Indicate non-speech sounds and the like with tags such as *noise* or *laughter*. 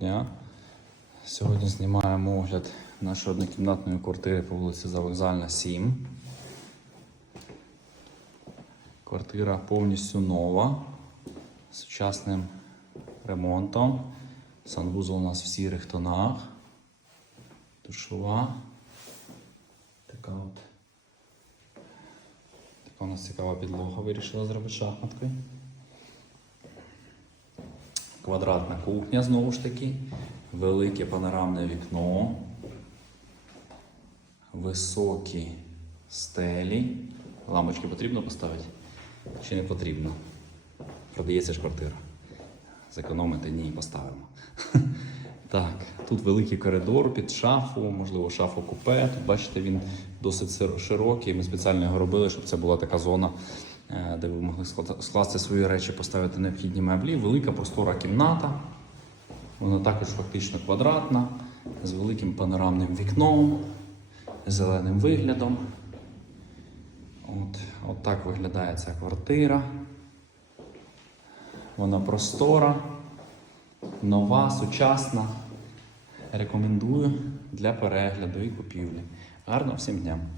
дня. Сьогодні знімаємо огляд нашої однокімнатної квартири по вулиці Завокзальна, 7. Квартира повністю нова, з сучасним ремонтом. Санвузол у нас в сірих тонах. Душова. Така от. Така у нас цікава підлога вирішила зробити шахматкою. Квадратна кухня знову ж таки, велике панорамне вікно, високі стелі. Лампочки потрібно поставити? Чи не потрібно? Продається ж квартира. Зекономити ні, поставимо. *laughs* Так, тут великий коридор під шафу, можливо, шафу купе. Тут бачите, він досить широкий. Ми спеціально його робили, щоб це була така зона, е, де ви могли скласти свої речі, поставити необхідні меблі. Велика простора кімната. Вона також фактично квадратна, з великим панорамним вікном, зеленим виглядом. От, от так виглядає ця квартира. Вона простора, нова, сучасна. Рекомендую для перегляду і купівлі. Гарного всім дня!